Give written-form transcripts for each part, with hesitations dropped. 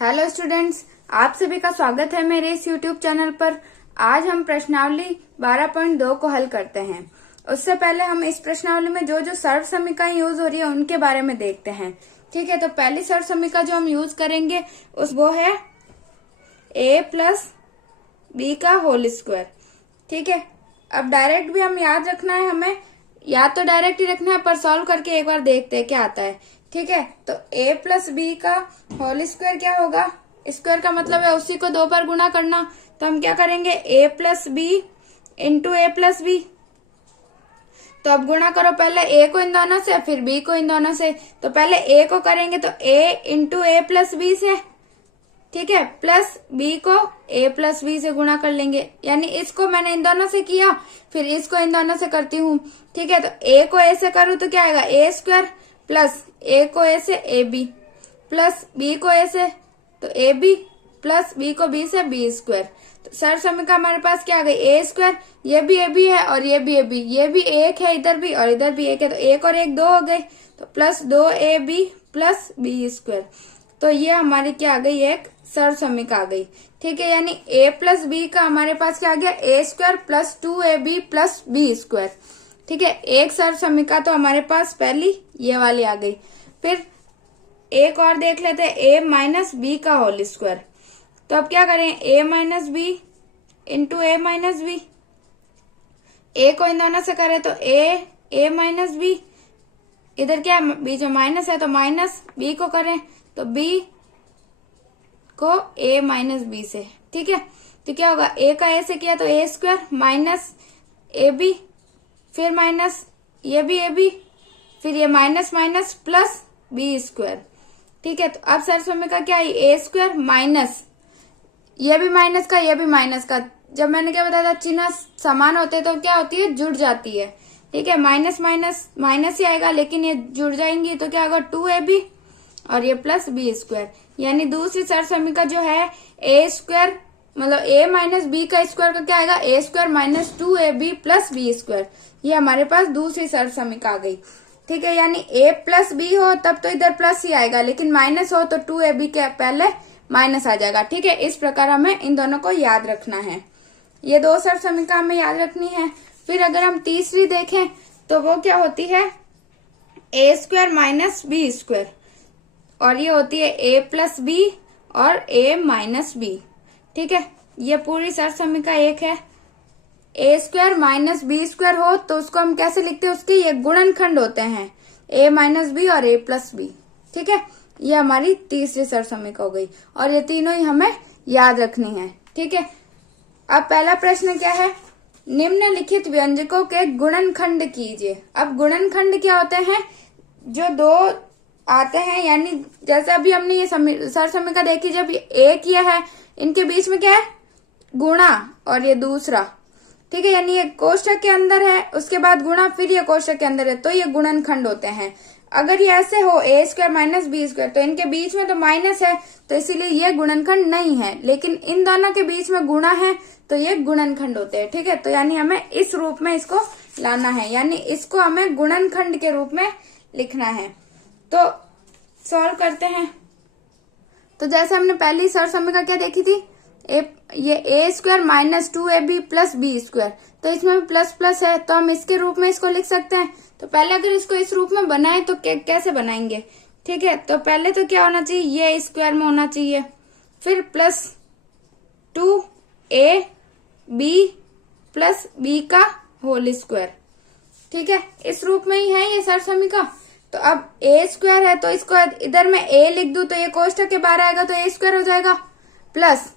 Hello students, आप सभी का स्वागत है मेरे इस यूट्यूब चैनल पर। आज हम प्रश्नावली 12.2 को हल करते हैं। उससे पहले हम इस प्रश्नावली में जो जो सर्व समीकरण यूज हो रही है उनके बारे में देखते हैं। ठीक है, तो पहली सर्व समीकरण जो हम यूज करेंगे वो है a प्लस बी का होल स्क्वायर। ठीक है, अब डायरेक्ट भी हम याद रखना है, हमें या तो डायरेक्ट ही रखना है, पर सॉल्व करके एक बार देखते हैं क्या आता है। ठीक है, तो a प्लस बी का होल स्क्वायर क्या होगा? स्क्वायर का मतलब है उसी को दो बार गुणा करना। तो हम क्या करेंगे, a plus b into a plus b. तो अब गुणा करो पहले a को इन दोनों से, फिर b को इन दोनों से। तो पहले a को करेंगे तो a into a plus b से, ठीक है, प्लस b को a प्लस बी से गुणा कर लेंगे। यानी इसको मैंने इन दोनों से किया, फिर इसको इन दोनों से करती हूँ। ठीक है, तो a को a से करूँ तो क्या आएगा, ए स्क्वायर प्लस a को a से ए बी, प्लस b को a से तो ए बी, प्लस b को b से बी स्क्वायर। तो सर्व समीकरण हमारे पास क्या आ गई, ए स्क्वायर, ये भी ए बी है और ये भी ए बी, ये भी एक है इधर भी और इधर भी एक है, तो एक और एक दो हो गए, तो plus 2ab plus b square. तो ये हमारी क्या आ गई, एक सर्व समीकरण आ गई। ठीक है, यानी a प्लस बी का हमारे पास क्या आ गया, a square plus 2ab plus b square. ठीक है, एक सर्व समीकरण तो हमारे पास पहली ये वाली आ गई। फिर एक और देख लेते हैं, a माइनस बी का होल स्क्वायर। तो अब क्या करें, a माइनस बी into a minus b. A को इन दोनों से करें तो ए माइनस बी, इधर क्या बीच में माइनस है तो माइनस, बी को करें तो b को a माइनस बी से। ठीक है, तो क्या होगा, a का a से किया तो a square minus a b, फिर माइनस ये भी ए बी, फिर ये minus minus plus b square. ठीक है, तो अब सर्व समीकरण क्या है, ए स्क्वायर माइनस ये भी माइनस का ये भी माइनस का। जब मैंने क्या बताया था, चिन्ह समान होते तो क्या होती है, जुड़ जाती है। ठीक है, माइनस माइनस माइनस ही आएगा, लेकिन ये जुड़ जाएंगी तो क्या होगा, 2ab और ये प्लस बी स्क्वायर। यानी दूसरी सर्व समीकरण जो है ए स्क्वायर मतलब a माइनस बी का स्क्वायर का क्या आएगा, a square minus 2ab plus b square. ये हमारे पास दूसरी सर्व समीकरण आ गई। ठीक है, यानी a प्लस बी हो तब तो इधर प्लस ही आएगा, लेकिन माइनस हो तो 2ab के पहले माइनस आ जाएगा। ठीक है, इस प्रकार हमें इन दोनों को याद रखना है। ये दो सर्व समीकरण हमें याद रखनी है। फिर अगर हम तीसरी देखें तो वो क्या होती है, a square minus b square, और ये होती है a प्लस बी और a माइनस बी। ठीक है, ये पूरी सर्व समीकरण एक है। A square minus b square हो तो उसको हम कैसे लिखते हैं, उसके ये गुणनखंड होते हैं, a माइनस बी और a प्लस बी। ठीक है, ये हमारी तीसरी सर्व समीकरण हो गई और ये तीनों ही हमें याद रखनी है। ठीक है, अब पहला प्रश्न क्या है, निम्नलिखित व्यंजकों के गुणनखंड कीजिए। अब गुणनखंड क्या होते हैं, जो दो आते हैं, यानी जैसे अभी हमने ये सर्व समीकरण देखी, जब ए किया है इनके बीच में क्या है, गुणा और ये दूसरा। ठीक है, यानी ये कोष्ठक के अंदर है, उसके बाद गुणा, फिर ये कोष्ठक के अंदर है, तो ये गुणनखंड होते हैं। अगर ये ऐसे हो ए स्क्वायर माइनस बी स्क्वायर, तो इनके बीच में तो माइनस है तो इसीलिए ये गुणनखंड नहीं है, लेकिन इन दोनों के बीच में गुणा है तो ये गुणनखंड होते हैं। ठीक है, तो यानी हमें इस रूप में इसको लाना है, यानी इसको हमें गुणनखंड के रूप में लिखना है। तो सॉल्व करते हैं। तो जैसे हमने पहली सर्व समीकरण क्या देखी थी, ये a square minus 2ab plus b square, तो इसमें भी प्लस प्लस है तो हम इसके रूप में इसको लिख सकते हैं। तो पहले अगर इसको इस रूप में बनाए तो कैसे बनाएंगे। ठीक है, तो पहले तो क्या होना चाहिए, ये स्क्वायर में होना चाहिए, फिर प्लस 2ab प्लस बी का होल स्क्वायर। ठीक है, इस रूप में ही है ये सर्व समीकरण। तो अब ए स्क्वायर है तो इसको इधर मैं ए लिख दूं तो ये कोष्ठक के बाहर आएगा तो ए स्क्वायर हो जाएगा, प्लस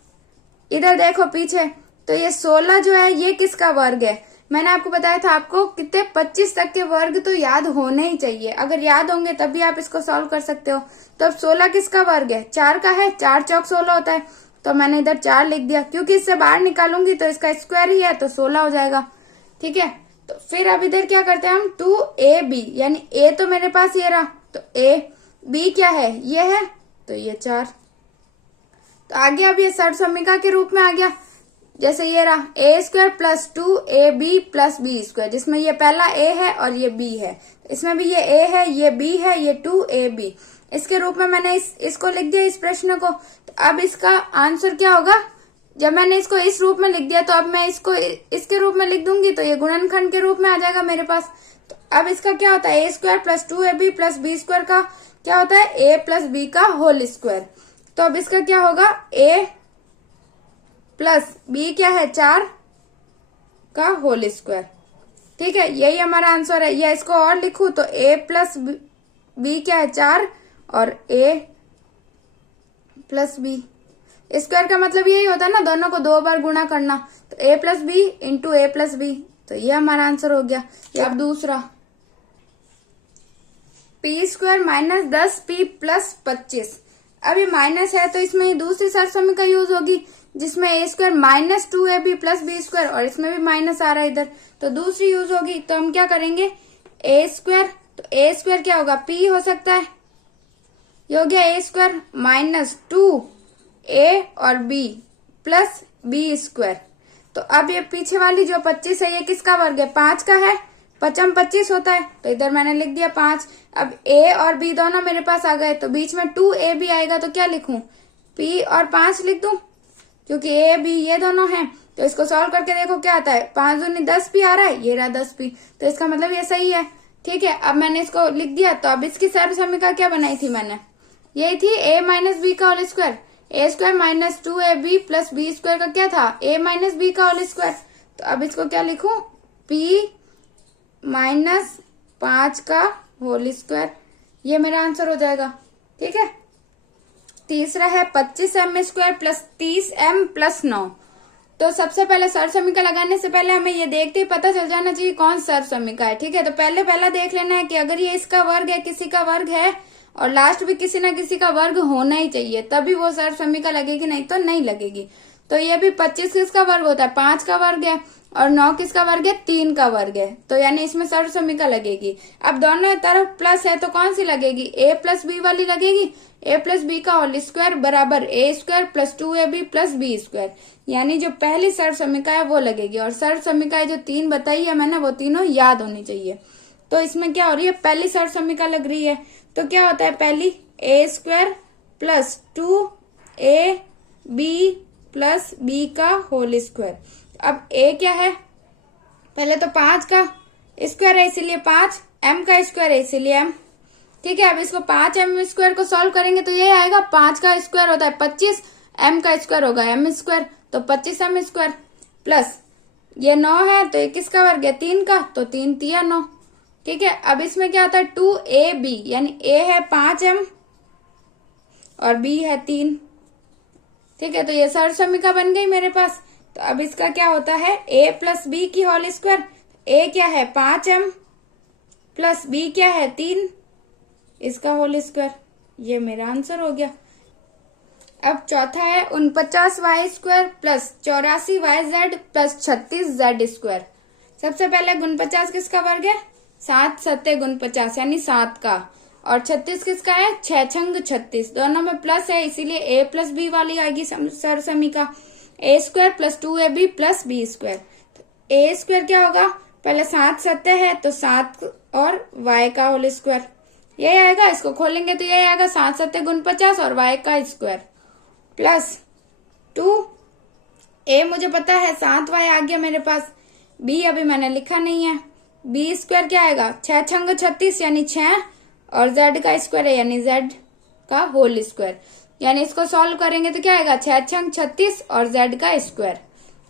इधर देखो पीछे तो ये 16 जो है ये किसका वर्ग है। मैंने आपको बताया था आपको कितने 25 तक के वर्ग तो याद होने ही चाहिए, अगर याद होंगे तभी आप इसको सॉल्व कर सकते हो। तो अब 16 किसका वर्ग है, 4 का है, 4 चौक 16 होता है, तो मैंने इधर 4 लिख दिया, क्योंकि इससे बाहर निकालूंगी तो इसका स्क्वायर ही है तो 16 हो जाएगा। ठीक है, तो फिर अब इधर क्या करते हैं हम, 2ab, यानी a तो मेरे पास ये रहा, तो a, b क्या है, ये है तो ये 4, तो आ गया। अब ये सर्व समीकरण के रूप में आ गया, जैसे ये रहा a square plus 2ab plus b square, जिसमें ये पहला a है और ये b है, इसमें भी ये a है, ये b है, ये 2ab। इसके रूप में मैंने इसको लिख दिया, इस प्रश्न को। तो अब इसका आंसर क्या होगा? जब मैंने इसको इस रूप में लिख दिया तो अब मैं इसको इसके रूप में लिख दूंगी तो ये गुणनखंड के रूप में आ जाएगा मेरे पास। तो अब इसका क्या होता है? a² plus 2ab plus b² का क्या होता है? a प्लस b का होल स्क्वायर। तो अब इसका क्या होगा? a प्लस b क्या है? 4 का होल स्क्वायर। ठीक है, यही हमारा आंसर है। या इसको और लिखूं तो a प्लस b क्या है? 4 और a प्लस b स्क्वायर का मतलब यही होता है ना, दोनों को 2 बार गुणा करना। तो a plus b into a plus b, तो ये हमारा आंसर हो गया। अब दूसरा, p² माइनस 10p प्लस 25। अब ये माइनस है तो इसमें दूसरी सरसमी का यूज होगी जिसमें a² minus 2ab plus b², और इसमें भी माइनस आ रहा है इधर, तो दूसरी यूज होगी। तो हम क्या करेंगे? a², तो a² क्या होगा? p हो सकता है, ये हो गया a² माइनस 2a और b प्लस b²। तो अब ये पीछे वाली जो 25 है ये किसका वर्ग है? 5 का है। 5 25 होता है, तो इधर मैंने लिख दिया 5। अब a और b दोनों मेरे पास आ गए, तो बीच में 2ab आएगा, तो क्या लिखूं? p और 5 लिख दूं, क्योंकि a b ये दोनों हैं। तो इसको सॉल्व करके देखो क्या आता है। 5 दूनी 10p आ रहा है, ये रहा 10p, तो इसका मतलब ये सही है। ठीक है, अब मैंने इसको लिख दिया। तो अब इसकी सर्वसमीका क्या बनाई थी मैंने? यही थी a माइनस बी का whole square. a² minus 2ab plus b² का क्या था? a माइनस बी का होल स्क्वायर। तो अब इसको क्या लिखूं? p माइनस 5 का होल स्क्वायर, ये मेरा आंसर हो जाएगा। ठीक है, तीसरा है 25m² प्लस 30m प्लस 9। तो सबसे पहले सर्वसमीका लगाने से पहले हमें ये देखते ही पता चल जाना चाहिए कौन सर्वसमीका है। ठीक है, तो पहला देख लेना है कि अगर ये इसका वर्ग है, किसी का वर्ग है, और लास्ट भी किसी ना किसी का वर्ग होना ही चाहिए, तभी वो सर्वसमीका लगेगी, नहीं तो नहीं लगेगी। तो ये भी 25 किसका वर्ग होता है? 5 का वर्ग है, और 9 किसका वर्ग है? 3 का वर्ग है, तो यानी इसमें सर्वसमीका लगेगी। अब दोनों तरफ प्लस है तो कौन सी लगेगी? a प्लस बी वाली लगेगी। a प्लस बी का होल स्क्वायर बराबर a² plus 2ab plus b², यानी जो पहली सर्वसमीका है वो लगेगी। और सर्वसमीकाएं जो 3 बताई है मैंने, वो तीनों याद होनी चाहिए। तो इसमें क्या हो रही है? पहली सर्वसमीका लग रही है, तो क्या होता है? पहली a² plus 2ab plus b का होल स्क्वायर। अब a क्या है? पहले तो 5 का स्क्वायर है इसीलिए 5, m का स्क्वायर है इसीलिए m। ठीक है, अब इसको 5m² को सॉल्व करेंगे तो ये आएगा, 5 का स्क्वायर होता है 25, m का स्क्वायर होगा m², तो 25m² प्लस ये 9 है, तो ये किसका वर्ग है? 3 का, तो 3 तिया 9। ठीक है, अब इसमें क्या होता है? 2ab, यानी a है 5m और b है 3। ठीक है, तो ये सर्वसमीका बन गई मेरे पास। तो अब इसका क्या होता है? a प्लस बी की होल स्क्वायर। a क्या है? 5m प्लस b क्या है? 3, इसका होल स्क्वायर, ये मेरा आंसर हो गया। अब चौथा है 49y² plus 84yz plus 36z²। सबसे पहले 49 किसका वर्ग है? 7 सत्ते 49, यानी 7 का, और 36 किसका है? 6 छंग 36, दोनों में प्लस है इसीलिए a प्लस बी वाली आएगी सर्वसमीका। a² plus 2ab plus b²। तो a² क्या होगा? पहले 7 सत्ते है तो 7 और y का होल स्क्वायर, यही आएगा। इसको खोलेंगे तो यही आएगा, 7 सत्ते 49 और y का स्क्वायर प्लस 2। a मुझे पता है, 7y आ गया मेरे पास। b अभी मैंने लिखा नहीं है। b² क्या आएगा? 6 छंग 36, यानी 6, और z का स्क्वायर है यानी z का होल स्क्वायर, यानी इसको सॉल्व करेंगे तो क्या आएगा? 6 छंग 36 और z का स्क्वायर।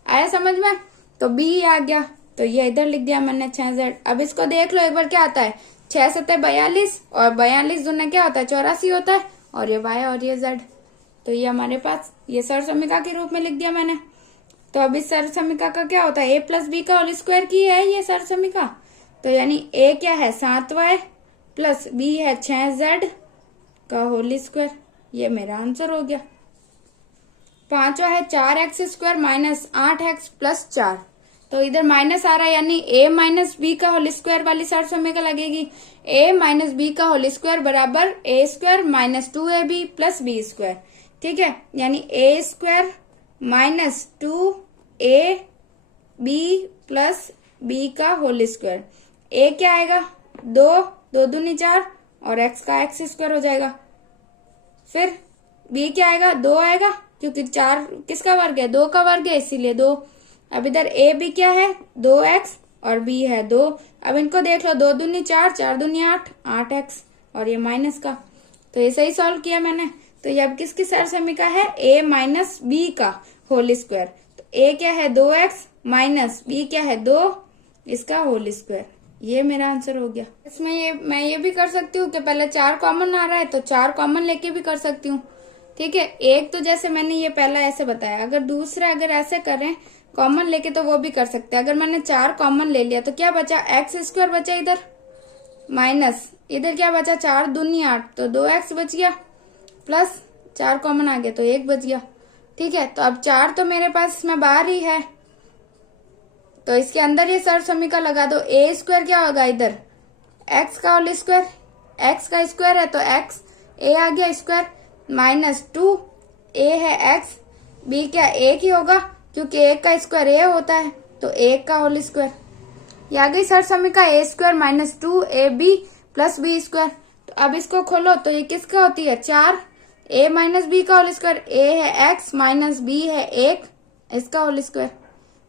आया समझ में? तो b आ गया, तो ये इधर लिख दिया मैंने 6z। अब इसको देख लो एक बार क्या आता है। 6 सत्ते 42 और 42 दूना क्या होता है? 84 होता है, और ये y और ये z, तो ये हमारे पास ये सर्वसमीका के रूप में लिख दिया मैंने। तो अब इस सर्वसमीका का क्या होता है? a प्लस बी का होल स्क्वायर की है ये सर्वसमीका, तो यानी a क्या है? 7y प्लस b है 6z का होल स्क्वायर, ये मेरा आंसर हो गया। पांचवा है 4x² माइनस 8x प्लस 4। तो इधर माइनस आ रहा है, यानी a माइनस बी का होल स्क्वायर वाली सर्वसमीका लगेगी। a माइनस बी का होल स्क्वायर बराबर a² minus 2ab plus b²। ठीक है, यानी a² minus 2ab plus b का होल स्क्वायर। a क्या आएगा? 2 2 दूनी 4 और x का x² हो जाएगा, फिर b क्या आएगा, 2 आएगा, क्योंकि 4 किसका वर्ग है, 2 का वर्ग है, इसीलिए 2। अब इधर a b क्या है, 2x और b है 2। अब इनको देख लो, 2 दूनी 4, 4 दूनी 8, 8x और ये माइनस का। तो ये सही सॉल्व किया मैंने। तो ये अब किसकी सरसमीका है, a माइनस बी का होल स्क्वायर। तो a क्या है 2x माइनस b क्या है 2, इसका होल स्क्वायर। ये मेरा आंसर हो गया। इसमें मैं ये भी कर सकती हूँ कि पहले 4 कॉमन आ रहा है तो 4 कॉमन लेके भी कर सकती हूँ। ठीक है, एक तो जैसे मैंने ये पहला ऐसे बताया, अगर दूसरा अगर ऐसे करें कॉमन लेके तो वो भी कर सकते हैं। अगर मैंने 4 कॉमन ले लिया तो क्या बचा, एक्स स्क्वायर बचा इधर, माइनस इधर क्या बचा, 4 दूनी 8 तो 2x बच गया, प्लस 4 कॉमन आ गया तो 1 बच गया। ठीक है, तो अब 4 तो मेरे पास इसमें बाहर ही है, तो इसके अंदर ये सरसमीका लगा दो। ए स्क्वायर क्या होगा इधर, एक्स का होल स्क्वायर, एक्स का स्क्वायर है तो एक्स, ए आ गया स्क्वायर, माइनस 2 ए है एक्स, बी क्या एक ही होगा क्योंकि एक का स्क्वायर ए होता है, तो एक का होल स्क्वायर। ये आ गई सरसमीका a square minus 2 a b plus b square. तो अब इसको खोलो तो ये किसका होती है, 4 ए माइनस बी का होल स्क्वायर, ए है एक्स माइनस बी है 1, इसका होल स्क्वायर।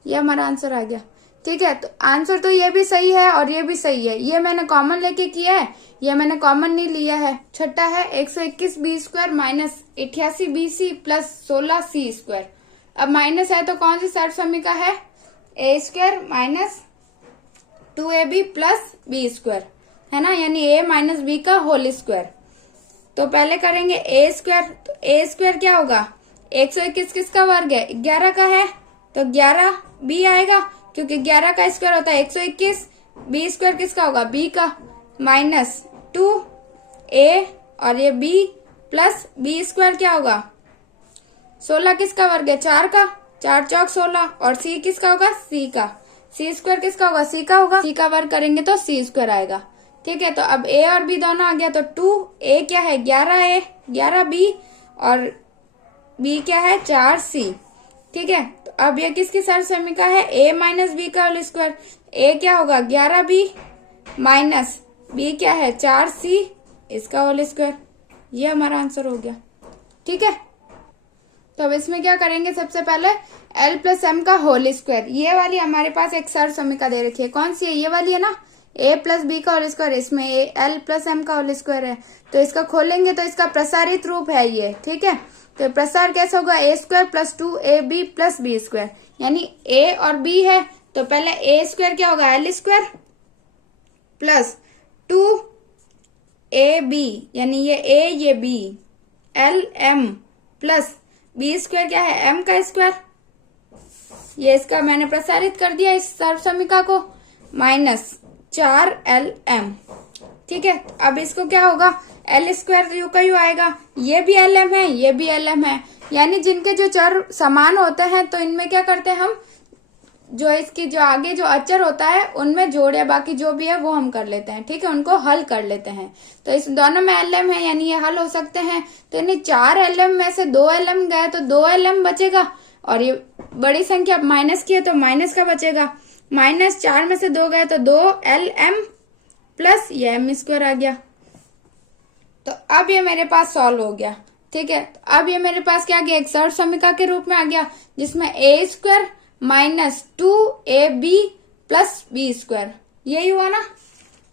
ये हमारा आंसर आ गया। ठीक है, तो आंसर तो ये भी सही है और ये भी सही है। ये मैंने कॉमन लेके किया है, ये मैंने कॉमन नहीं लिया है। छठा है 121 b square minus 88 b c plus 16 c square. अब माइनस है तो कौन सी सरसमीका है, a square minus 2ab plus b square, है ना, यानी a माइनस बी का होल स्क्वायर। तो पहले करेंगे ए स्क्वायर, तो ए स्क्वायर क्या होगा, 121 किसका वर्ग है, 11 का है, तो 11 b आएगा क्योंकि 11 का स्क्वायर होता है 121, बी स्क्वायर किसका होगा, b का, माइनस 2a और ये b प्लस बी स्क्वायर क्या होगा, 16 किसका वर्ग है, 4 का, 4 चौक 16 और c किसका होगा, c का, सी स्क्वायर किसका होगा, सी का होगा, सी का वर्ग करेंगे तो सी स्क्वायर आएगा। ठीक है, तो अब ए और बी दोनों आ गया, तो 2a क्या है 11a 11b और b क्या है 4c। ठीक है, तो अब ये किसकी सरसमीका है, a माइनस बी का होल स्क्वायर, a क्या होगा 11b माइनस b क्या है 4c, इसका होल स्क्वायर। ये हमारा आंसर हो गया। ठीक है, तो अब इसमें क्या करेंगे, सबसे पहले l प्लस एम का होल स्क्वायर। ये वाली हमारे पास एक सरसमीका दे रखी है, कौन सी है, ये वाली है ना, a प्लस बी का होल स्क्वायर, इसमें l प्लस एम का होल स्क्वायर है। तो इसका खोलेंगे तो इसका प्रसारित रूप है ये। ठीक है, तो प्रसार कैसे होगा, a square plus 2ab plus b square, यानी a और b है तो पहले a स्क्वायर क्या होगा, l स्क्वायर प्लस 2ab यानी ये a ये b, l m plus b square क्या है, m का स्क्वायर, ये इसका मैंने प्रसारित कर दिया इस सरसमीका को, माइनस 4lm। ठीक है, अब इसको क्या होगा, एल स्क्वायर यू का यू आएगा, ये भी lm है ये भी lm है, यानी जिनके जो चर समान होते हैं तो इनमें क्या करते हैं हम, जो इसकी जो आगे जो अचर होता है उनमें जोड़ या बाकी जो भी है वो हम कर लेते हैं। ठीक है, उनको हल कर लेते हैं। तो इस दोनों में lm है यानी ये हल हो सकते हैं। तो यानी 4lm में से 2lm गए तो 2lm बचेगा, और ये बड़ी संख्या माइनस की है तो माइनस का बचेगा, माइनस 4 में से 2 गए तो 2lm प्लस ये m स्क्वायर आ गया। तो अब ये मेरे पास सॉल्व हो गया। ठीक है, तो अब ये मेरे पास क्या आ गया, एक सरसमीका के रूप में आ गया जिसमें a square minus 2ab plus b square, यही हुआ ना।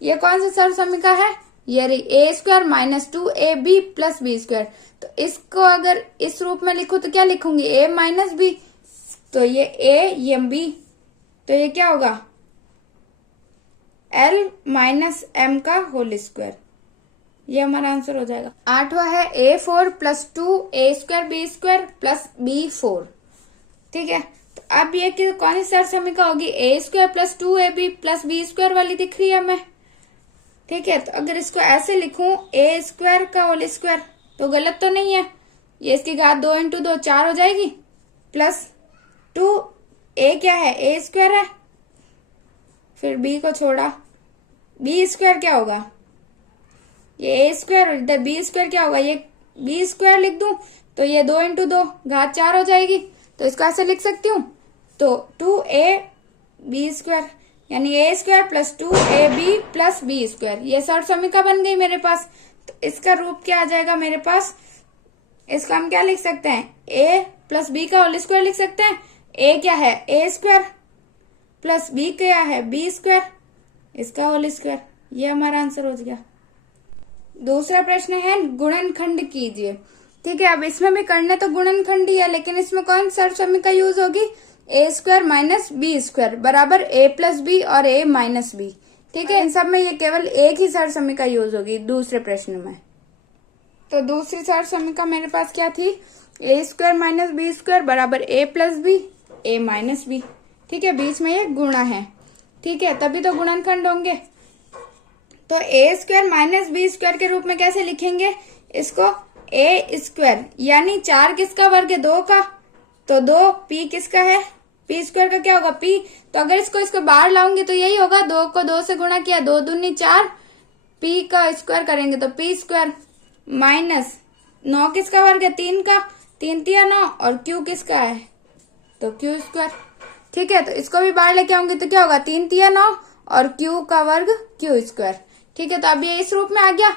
ये कौन सी सरसमीका है, ये रही a square minus 2ab plus b square. तो इसको अगर इस रूप में लिखूं तो क्या लिखूंगी, a माइनस बी, तो ये a ये b, तो ये क्या होगा l माइनस m का होल स्क्वायर। ये हमारा आंसर हो जाएगा। 8वां है a4 plus 2a square b square plus b4। ठीक है, तो अब ये कौन सी सरसमीका होगी, a square plus 2ab plus b square वाली दिख रही है हमें। ठीक है, तो अगर इसको ऐसे लिखूं a स्क्वायर का होल स्क्वायर तो गलत तो नहीं है, ये इसकी घात 2 इंटू 2 4 हो जाएगी, प्लस 2a क्या है a स्क्वायर है, फिर b को छोड़ा, b स्क्वायर क्या होगा, ये a स्क्वायर, इधर b स्क्वायर क्या होगा, ये b स्क्वायर लिख दूं तो ये 2 इंटू 2 घात 4 हो जाएगी, तो इसको ऐसे लिख सकती हूँ, तो 2ab स्क्वायर यानी a square plus 2ab plus b square, ये सरसमीका बन गई मेरे पास। तो इसका रूप क्या आ जाएगा मेरे पास, इसका हम क्या लिख सकते हैं, a प्लस बी का होल स्क्वायर लिख सकते हैं। a क्या है, a स्क्वायर प्लस b क्या है, b स्क्वायर, इसका होल स्क्वायर। ये हमारा आंसर हो गया। दूसरा प्रश्न है गुणनखंड कीजिए। ठीक है, अब इसमें भी करने तो गुणनखंड ही है, लेकिन इसमें कौन सर्वसमीका यूज होगी, a square minus b square बराबर a प्लस बी और a माइनस बी। ठीक है, इन सब में ये केवल एक ही सर्वसमीका यूज होगी दूसरे प्रश्न में। तो दूसरी सर्वसमीका मेरे पास क्या थी, a square minus b square बराबर a plus b a minus b. ठीक है, बीच में ये गुणा है। ठीक है, तभी तो गुणनखंड होंगे। तो a square minus b square के रूप में कैसे लिखेंगे इसको, a स्क्वायर यानी 4 किसका वर्ग है, 2 का, तो 2 p किसका है, p स्क्वायर का क्या होगा, p। तो अगर इसको बाहर लाऊंगी तो यही होगा, 2 को 2 से गुणा किया, 2 दूनी 4, p का स्क्वायर करेंगे तो p स्क्वायर माइनस 9 किसका वर्ग है, 3 का, 3 तिया 9 और q किसका है, तो q स्क्वायर। ठीक है, तो इसको भी बाहर लेके आऊंगी तो क्या होगा, 3 तिया 9 और q का वर्ग q स्क्वायर। ठीक है, तो अब ये इस रूप में आ गया,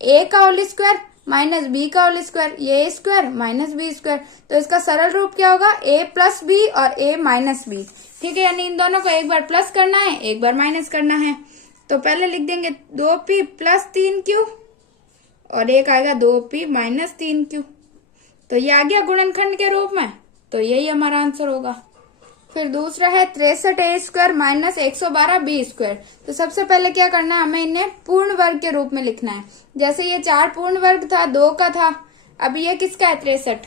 a का होल स्क्वायर माइनस b का होल स्क्वायर, ये a square minus b square. तो इसका सरल रूप क्या होगा, a प्लस b और a माइनस b। ठीक है, यानी इन दोनों को एक बार प्लस करना है, एक बार माइनस करना है। तो पहले लिख देंगे 2p प्लस 3q और एक आएगा 2p माइनस 3q। तो ये आ गया गुणनखंड के रूप में, तो यही हमारा आंसर होगा। फिर दूसरा है 63 a square minus 112 b square. तो सबसे पहले क्या करना है, हमें इन्हें पूर्ण वर्ग के रूप में लिखना है। जैसे ये 4 पूर्ण वर्ग था, 2 का था, अब ये किसका है 63।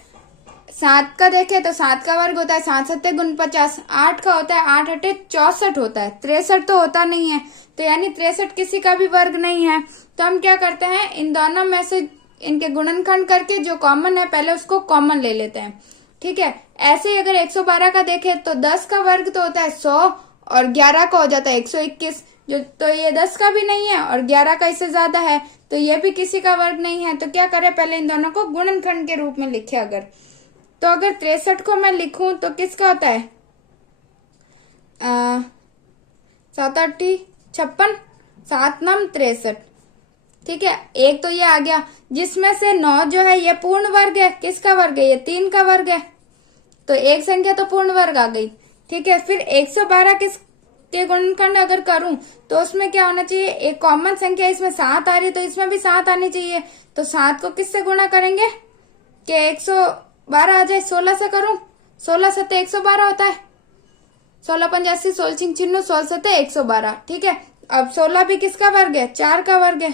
7 का देखे तो 7 का वर्ग होता है 7 सत्ते गुण 50, 8 का होता है 8 अट्ठे 64 होता है, 63 तो होता नहीं है। तो यानी 63 किसी का भी वर्ग नहीं है। तो हम क्या करते हैं, इन दोनों में से इनके गुणनखंड करके जो कॉमन है पहले उसको कॉमन ले लेते हैं। ठीक है, ऐसे ही अगर 112 का देखे तो 10 का वर्ग तो होता है 100 और 11 का हो जाता है 121, जो तो ये 10 का भी नहीं है और 11 का इससे ज्यादा है, तो ये भी किसी का वर्ग नहीं है। तो क्या करें, पहले इन दोनों को गुणनखंड के रूप में लिखे। अगर 63 को मैं लिखूं तो किसका होता है, 7 8 56, 7 9 63। ठीक है, एक तो ये आ गया, जिसमें से 9 जो है ये पूर्ण वर्ग है, किसका वर्ग है, ये 3 का वर्ग है, तो एक संख्या तो पूर्ण वर्ग आ गई। ठीक है, फिर 112 के गुणनखंड अगर करूं तो उसमें क्या होना चाहिए, एक कॉमन संख्या इसमें 7 आ रही, तो इसमें भी 7 आनी चाहिए। तो 7 को किससे गुणा करेंगे कि 112 आ जाए, 16 से करूं, 16 सत्ते 112 होता है, 16 85 16 छिन्नू 16 सत्ते 112। ठीक है, अब 16 भी किसका वर्ग है, 4 का वर्ग है।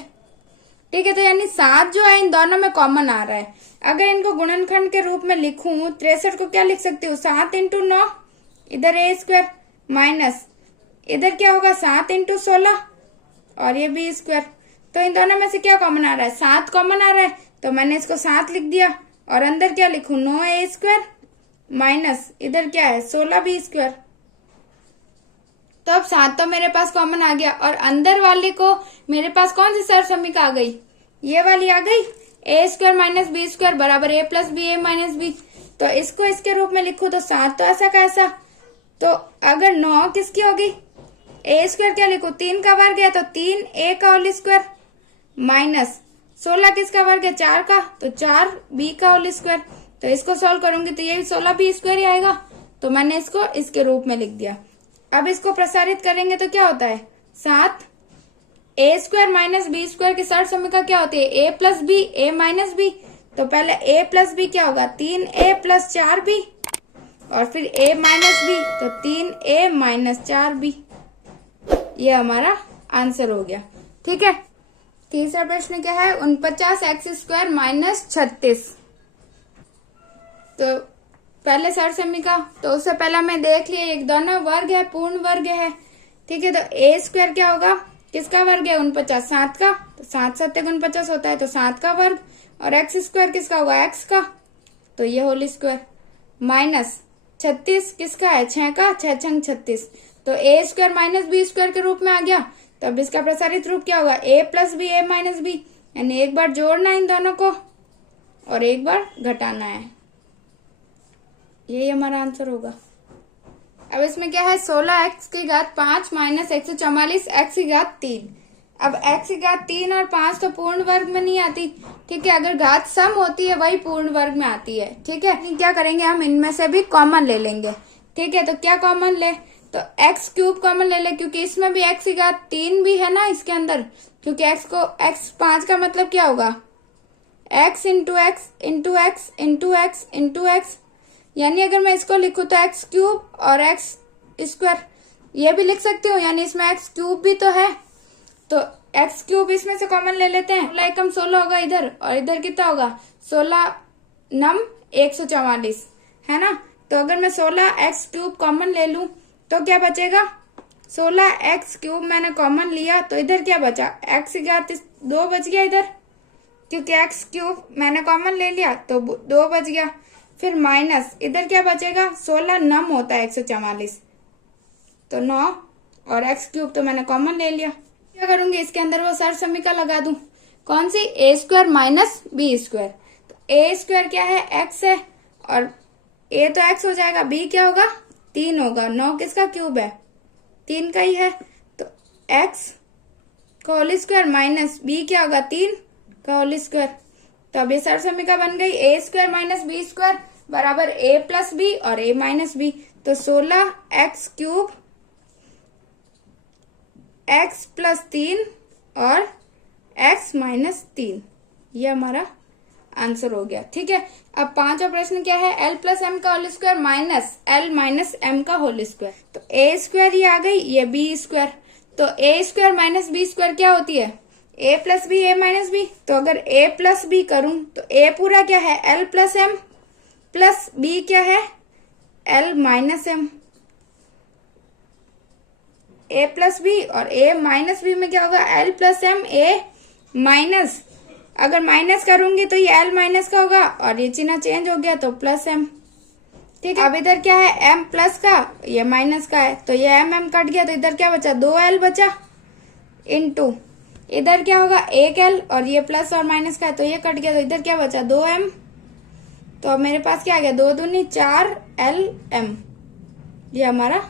ठीक है, तो यानी 7 जो है इन दोनों में कॉमन आ रहा है। अगर इनको गुणनखंड के रूप में लिखूं, 63 को क्या लिख सकती हूँ, 7 इंटू 9, इधर a स्क्वायर माइनस इधर क्या होगा 7 इंटू 16 और ये b स्क्वायर। तो इन दोनों में से क्या कॉमन आ रहा है, 7 कॉमन आ रहा है, तो मैंने इसको 7 लिख दिया और अंदर क्या लिखूं, 9a स्क्वायर माइनस इधर क्या है 16b स्क्वायर। तो अब 7 तो मेरे पास कॉमन आ गया और अंदर वाले को मेरे पास कौन सी सर्वसमीका आ गई, ये वाली आ गई, a square minus b square बराबर a plus b a minus b. तो इसको इसके रूप में लिखूं तो 7 तो ऐसा का ऐसा, तो अगर 9 किसकी होगी, a स्क्वायर क्या लिखूं, 3 का वर्ग है तो 3a का होल स्क्वायर माइनस 16 किसका वर्ग है, 4 का, तो 4b का होल स्क्वायर। तो इसको सॉल्व करूंगी तो ये भी 16b स्क्वायर ही आएगा। तो मैंने इसको इसके रूप में लिख दिया। अब इसको प्रसारित करेंगे तो क्या होता है, 7 a square minus b square की सर्वसमीका क्या होती है, a plus b a minus b. तो पहले a प्लस बी क्या होगा, 3a प्लस 4b और फिर a माइनस बी, तो 3a माइनस 4b। ये हमारा आंसर हो गया। ठीक है, तीसरा प्रश्न क्या है, 49 एक्स स्क्वायर माइनस 36। तो पहले सर्वसमीका, तो उससे पहले मैं देख लिया एक दोनों वर्ग है, पूर्ण वर्ग है। ठीक है, तो a स्क्वायर क्या होगा, किसका वर्ग है 49, 7 का, तो 7 सत्ते 49 होता है, तो 7 का वर्ग और एक्स स्क्वायर किसका होगा, x का, तो ये होल स्क्वायर माइनस 36 किसका है, 6 का, 6 छंग 36। तो a square minus b square के रूप में आ गया। तो अब इसका प्रसारित रूप क्या होगा, a plus b a minus b, यानी एक बार जोड़ना है इन दोनों को और एक बार घटाना है। यही हमारा आंसर होगा। अब इसमें क्या है, 16 एक्स की घात 5 माइनस 144 एक्स की घात 3। अब x की घात 3 और 5 तो पूर्ण वर्ग में नहीं आती, ठीक है। अगर घात सम होती है वही पूर्ण वर्ग में आती है, ठीक है। क्या करेंगे, हम इनमें से भी कॉमन ले लेंगे, ठीक है। तो क्या कॉमन ले, तो एक्स क्यूब कॉमन ले ले, क्योंकि इसमें भी x की घात 3 भी है ना इसके अंदर, क्योंकि x 5 का मतलब क्या होगा, x into x into x into x into x, यानी अगर मैं इसको लिखूं तो एक्स क्यूब और एक्स स्क्वायर, ये भी लिख सकती हूँ, यानी इसमें एक्स क्यूब भी तो है, तो एक्स क्यूब इसमें से कॉमन ले लेते हैं। 16 एकम 16 होगा इधर, और इधर कितना होगा 16 नम 144, है ना। तो अगर मैं 16 एक्स क्यूब कॉमन ले लूं तो क्या बचेगा, 16 एक्स क्यूब मैंने कॉमन लिया तो इधर क्या बचा, एक्स की घात 2 बच गया इधर, क्योंकि एक्स क्यूब मैंने कॉमन ले लिया तो 2 बच गया। फिर माइनस इधर क्या बचेगा, 16 नम होता है 144, तो 9 और एक्स क्यूब तो मैंने कॉमन ले लिया। क्या करूंगी, इसके अंदर वो सर समीका लगा दूं, कौन सी, ए स्क्वायर माइनस बी स्क्वायर। तो ए स्क्वायर क्या है, एक्स है, और ए तो एक्स हो जाएगा, बी क्या होगा 3 होगा, 9 किसका क्यूब है 3 का ही है, तो एक्स का होल स्क्वायर माइनस बी क्या होगा 3 का होल स्क्वायर। तो अब ये सर समीका बन गई, ए स्क्वायर माइनस बी स्क्वायर बराबर ए प्लस बी और ए माइनस बी। तो 16 एक्स क्यूब एक्स प्लस 3 और एक्स माइनस 3, ये हमारा आंसर हो गया, ठीक है। अब पांचवा प्रश्न क्या है, एल प्लस एम का whole square minus l minus m का होल स्क्वायर। तो ए स्क्वायर ये आ गई, ये बी स्क्वायर, तो a square minus b square क्या होती है, a plus b a minus b. तो अगर ए प्लस बी करूं तो ए पूरा क्या है, l plus m, plus b क्या है, l minus m, a plus b, और ए माइनस बी में क्या होगा, l plus m a minus, अगर माइनस करूंगी तो ये एल माइनस का होगा और ये चिन्ह चेंज हो गया तो प्लस एम, ठीक है। अब इधर क्या है, एम प्लस का, ये माइनस का है, तो ये एम कट गया, तो इधर क्या बचा, 2l बचा, इनटू इधर क्या होगा 1l, और ये प्लस और माइनस का है तो ये कट गया, तो इधर क्या बचा 2m, तो अब मेरे पास क्या आ गया, 2 दूनी 4lm, ये हमारा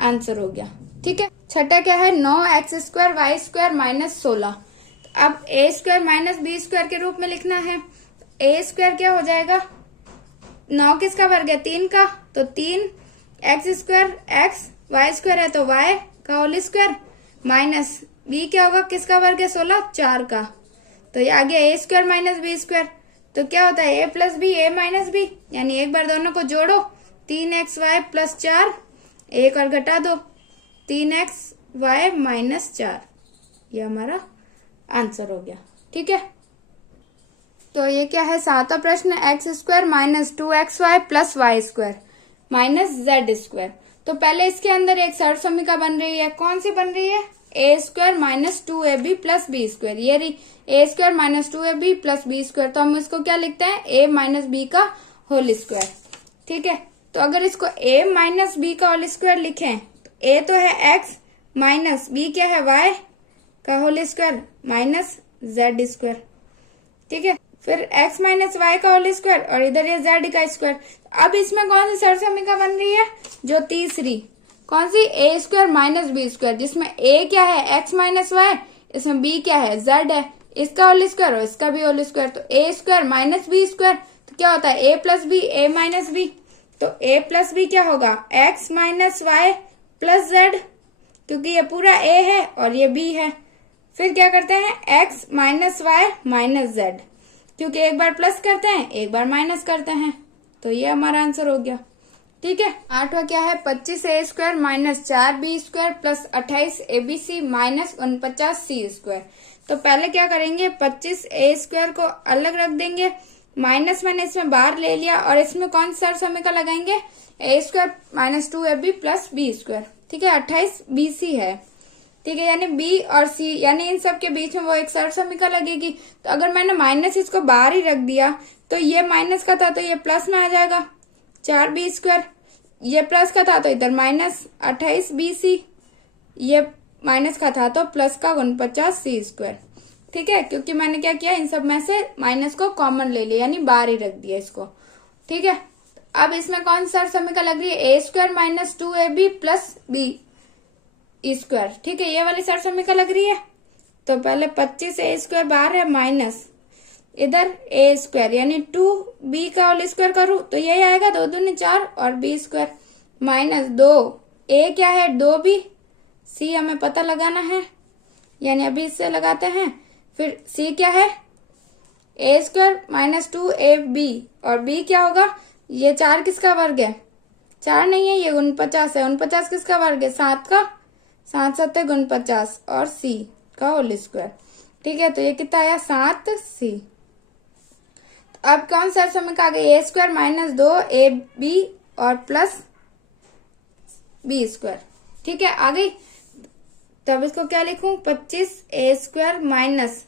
आंसर हो गया, ठीक है। छठा क्या है, 9x square Y square minus 16। अब ए स्क्वायर माइनस बी स्क्वायर के रूप में लिखना है, ए स्क्वायर क्या हो जाएगा, 9 किसका वर्ग है 3 का, तो 3 x square x, y square है तो वाई का होल स्क्वायर, माइनस बी क्या होगा, किसका वर्ग है 16 4 का, तो ये आ गया a square minus b square. तो क्या होता है, a plus b a minus b, यानी एक बार दोनों को जोड़ो, 3xy प्लस 4, एक और घटा दो 3xy माइनस 4, ये हमारा आंसर हो गया, ठीक है। तो ये क्या है, सातवां प्रश्न, x square minus 2xy plus y square minus z square. तो पहले इसके अंदर एक सर समीका बन रही है, कौन सी बन रही है, a square minus 2ab plus b square, ये रही a square minus 2ab plus b square. तो हम इसको क्या लिखते हैं, ए माइनस बी का होल स्क्वायर, ठीक है। तो अगर इसको ए माइनस बी का होल स्क्वायर लिखें, तो ए तो है एक्स माइनस बी क्या है वाई का whole square minus z square, ठीक है। फिर x माइनस वाई का होल स्क्वायर और इधर ये z का स्क्वायर। अब इसमें कौन सी सर समीका बन रही है, जो तीसरी, कौन सी, ए स्क्वायर माइनस बी स्क्वायर, जिसमें a क्या है x माइनस वाई, इसमें b क्या है z है, इसका होल स्क्वायर और इसका भी होल स्क्वायर, तो a square minus b square, तो क्या होता है a plus b a minus b, तो a प्लस बी क्या होगा, x minus y plus z, क्योंकि ये पूरा a है और ये b है। फिर क्या करते हैं, x minus y minus z, क्योंकि एक बार प्लस करते हैं एक बार माइनस करते हैं, तो ये हमारा आंसर हो गया, ठीक है। आठवां क्या है, 25 a square minus 4 b square plus 28 a b c minus 49 c square. तो पहले क्या करेंगे, 25 ए स्क्वायर को अलग रख देंगे, माइनस मैंने इसमें बाहर ले लिया, और इसमें कौन सा समीकरण लगाएंगे, a square minus 2ab plus b square, ठीक है। 28 बी सी है, ठीक है, यानी बी और सी, यानी इन सब के बीच में वो एक सर समीकरण लगेगी। तो अगर मैंने माइनस इसको बाहर ही रख दिया तो ये माइनस का था तो ये प्लस में आ जाएगा 4 बी स्क्वायर, ये प्लस का था तो इधर माइनस 28 बी सी, ये माइनस का था तो प्लस का 49 सी स्क्वायर, ठीक है। क्योंकि मैंने क्या किया, इन सब में से माइनस को कॉमन ले लिया, यानी बाहर ही रख दिया इसको, ठीक है। अब इसमें कौन सा समीकरण लग रही है, a square minus 2ab plus b square, ठीक है, ये वाली सर समीकरण लग रही है। तो पहले 25a² बाहर है माइनस इधर a² यानी 2b का होल स्क्वायर करूं तो यही आएगा 2 दूनी 4 और b² माइनस 2 a क्या है 2b, c हमें पता लगाना है यानी अभी इससे लगाते हैं। फिर c क्या है a² माइनस 2ab और b क्या होगा, ये 4 किसका वर्ग है 4 नहीं है, ये 49 है। 49 किसका वर्ग है 7 का, 7 7 49 और c का होल स्क्वायर। ठीक है, तो ये कितना आया 7c। तो अब कौन सा समीकरण आ गया a² माइनस 2ab और प्लस b²। ठीक है, आ गई। तब इसको क्या लिखूं 25a² माइनस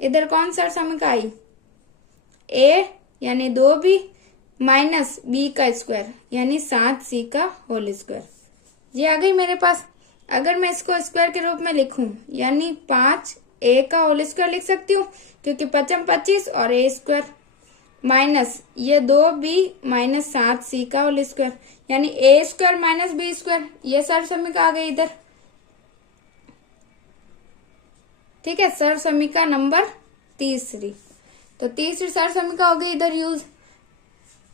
इधर कौन सा समीकरण आई a यानी 2b माइनस b का स्क्वायर यानी 7c का होल स्क्वायर। ये आ गई मेरे पास। अगर मैं इसको स्क्वायर के रूप में लिखूं यानी 5a का होल स्क्वायर लिख सकती हूँ क्योंकि 5 25 और a² माइनस ये 2b माइनस 7c का होल स्क्वायर यानी a² माइनस b²। ये सर समीकरण आ गई इधर। ठीक है, सर समीकरण नंबर तीसरी। तो तीसरी सर समीकरण हो गई इधर यूज।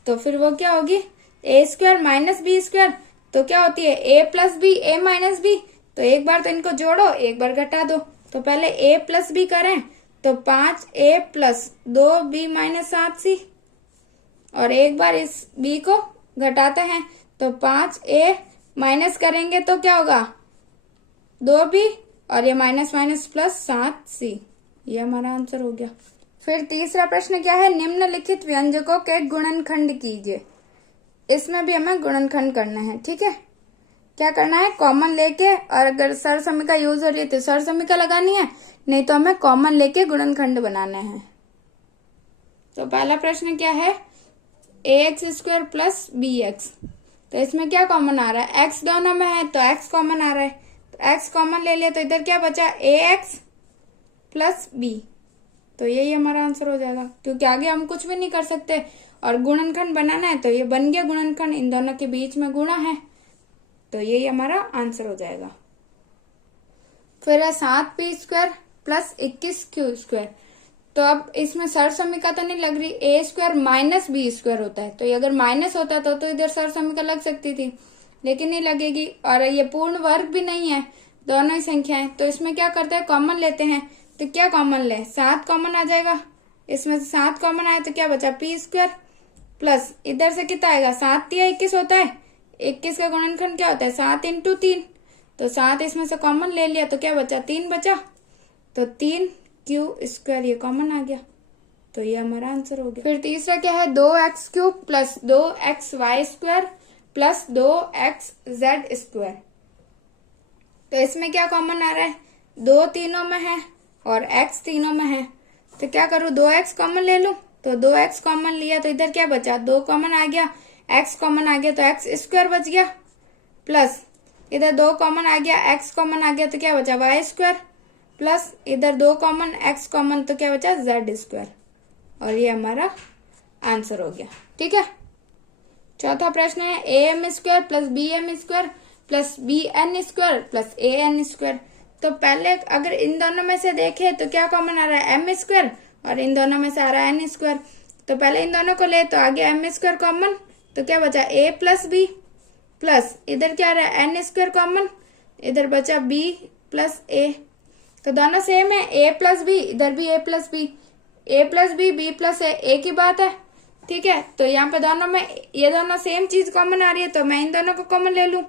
तो फिर वो क्या होगी a² माइनस b²। तो क्या होती है a plus b a minus b. तो एक बार तो इनको जोड़ो एक बार घटा दो। तो पहले a प्लस बी करें तो 5a plus 2b minus 7c और एक बार इस b को घटाते हैं तो 5a माइनस करेंगे तो क्या होगा 2b और ये माइनस माइनस प्लस 7c। ये हमारा आंसर हो गया। फिर तीसरा प्रश्न क्या है, निम्नलिखित व्यंजकों के गुणनखंड कीजिए। इसमें भी हमें गुणनखंड करना है। ठीक है, क्या करना है कॉमन लेके, और अगर सर समीकरण यूज हो रही है तो सर समीकरण लगानी है, नहीं तो हमें कॉमन लेके गुणनखंड बनाना है। तो पहला प्रश्न क्या है ax² प्लस bx। तो इसमें क्या कॉमन आ रहा है x दोनों में है तो x कॉमन आ रहा है, तो x कॉमन ले लिया तो इधर क्या बचा ax प्लस b। तो यही हमारा आंसर हो जाएगा क्योंकि आगे हम कुछ भी नहीं कर सकते और गुणनखंड बनाना है तो ये बन गया गुणनखंड, इन दोनों के बीच में गुणा है तो यही हमारा आंसर हो जाएगा। फिर है 7p² प्लस 21q²। तो अब इसमें सर समीकरण तो नहीं लग रही, a² माइनस b² होता है तो ये अगर माइनस होता तो इधर सर समीकरण लग सकती थी लेकिन नहीं लगेगी। और ये पूर्ण वर्ग भी नहीं है, दोनों ही संख्याएं। तो इसमें क्या करते हैं कॉमन लेते हैं। तो क्या कॉमन ले 7 कॉमन आ जाएगा, इसमें से 7 कॉमन आया तो क्या बचा p² प्लस इधर से कितना आएगा 7 या 21 होता है, 21 का गुणनखंड क्या होता है 7 × 3। तो 7 इसमें से कॉमन ले लिया तो क्या बचा 3 बचा, तो 3q² ये कॉमन आ गया तो ये हमारा आंसर हो गया। फिर तीसरा क्या है 2x³ plus 2xy² plus 2xz²। तो इसमें क्या कॉमन आ रहा है 2 तीनों में है और x तीनों में है। तो क्या करूं 2x कॉमन ले लूं, तो 2x कॉमन लिया तो इधर क्या बचा 2 कॉमन आ गया, x कॉमन आ गया तो x² बच गया, प्लस इधर 2 कॉमन आ गया x कॉमन आ गया तो क्या बचा y² प्लस इधर 2 कॉमन x कॉमन तो क्या बचा z²। और ये हमारा आंसर हो गया। ठीक है, चौथा प्रश्न है am² plus bm² plus bn² plus an²। तो पहले अगर इन दोनों में से देखे तो क्या कॉमन आ रहा है m² और इन दोनों में से आ रहा है n²। तो पहले इन दोनों को ले तो आगे m² कॉमन तो क्या बचा a प्लस b प्लस इधर क्या आ रहा है n² कॉमन, इधर बचा b प्लस a। तो दोनों सेम है a प्लस b, इधर भी a plus b, a plus b plus a एक ही बात है। ठीक है, तो यहाँ पे दोनों में ये दोनों सेम चीज कॉमन आ रही है तो मैं इन दोनों को कॉमन ले लूं,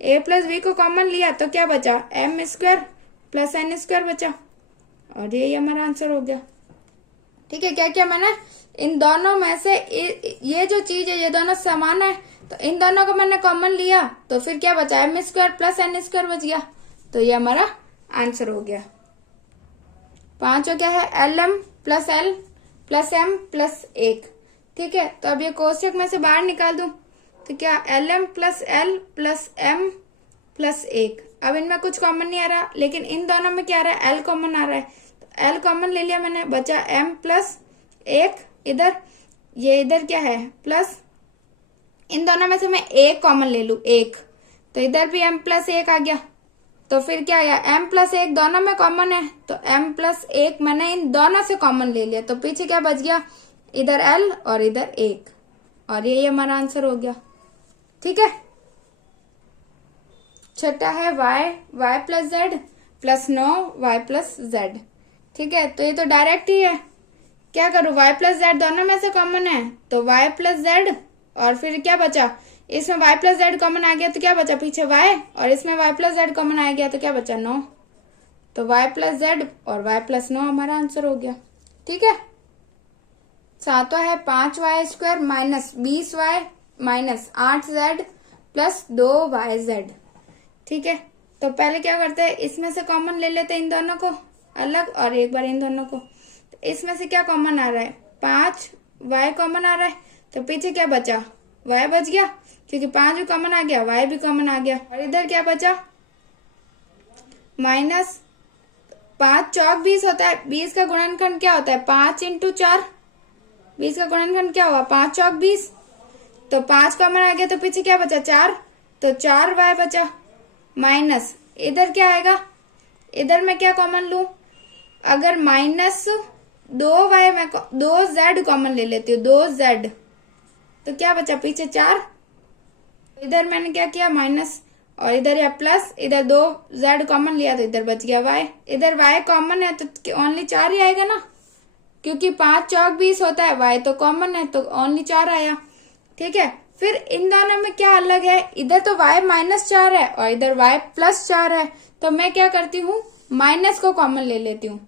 a प्लस b को कॉमन लिया तो क्या बचा m² प्लस n² बचा और यही हमारा आंसर हो गया। ठीक है, क्या क्या मैंने इन दोनों में से ये जो चीज है ये दोनों समान है तो इन दोनों को मैंने कॉमन लिया तो फिर क्या बचा m² प्लस n² बच गया तो ये हमारा आंसर हो गया। पांचवा क्या है lm plus l plus m plus 1। ठीक है, तो अब ये कोष्टक में से बाहर निकाल दूं तो क्या lm plus l plus m plus 1। अब इनमें कुछ कॉमन नहीं आ रहा लेकिन इन दोनों में क्या आ रहा है l कॉमन आ रहा है तो l कॉमन ले लिया मैंने, बचा m प्लस 1 इधर, ये इधर क्या है प्लस इन दोनों में से मैं 1 कॉमन ले लूं 1 तो इधर भी m प्लस 1 आ गया तो फिर क्या आया, m प्लस 1 दोनों में कॉमन है, तो m प्लस 1 मैंने इन दोनों से कॉमन ले लिया, तो पीछे क्या बच गया, इधर l और इधर 1, और ये हमारा आंसर हो गया। ठीक है। छठा है y plus Z plus 9 y plus Z. ठीक है, तो ये तो डायरेक्ट ही है। क्या करूं, y प्लस जेड दोनों में से कॉमन है, तो y प्लस जेड, और फिर क्या बचा, इसमें y प्लस जेड कॉमन आ गया तो क्या बचा पीछे y, और इसमें y प्लस जेड कॉमन आ गया तो क्या बचा 9, तो y प्लस जेड और y प्लस 9 हमारा आंसर हो गया। ठीक है। सातवां है 5y² minus 20y minus 8z plus 2yz। ठीक है, तो पहले क्या करते हैं, इसमें से कॉमन ले लेते हैं इन दोनों को अलग, और एक बार इन दोनों को। तो इसमें से क्या कॉमन आ रहा है, 5y कॉमन आ रहा है, तो पीछे क्या बचा, y बच गया, क्योंकि 5 भी कॉमन आ गया, y भी कॉमन आ गया, और इधर क्या बचा माइनस 5 चौक 20 होता है, 20 का गुणनखंड क्या होता है 5 इंटू 4, 20 का गुणनखंड क्या हुआ 5 चौक 20, तो 5 कॉमन आ गया, तो पीछे क्या बचा 4, तो 4y बचा, माइनस इधर क्या आएगा, इधर मैं क्या कॉमन लूं, अगर माइनस 2y में 2z कॉमन ले लेती हूँ, 2z, तो क्या बचा पीछे 4, इधर मैंने क्या किया माइनस, और इधर या प्लस, इधर 2z कॉमन लिया तो इधर बच गया y, इधर y कॉमन है तो ओनली 4 ही आएगा ना, क्योंकि 5 चौक 20 होता है, y तो कॉमन है तो ओनली 4 आया। ठीक है, फिर इन दोनों में क्या अलग है, इधर तो y माइनस 4 है और इधर y प्लस 4 है, तो मैं क्या करती हूँ माइनस को कॉमन ले लेती हूँ।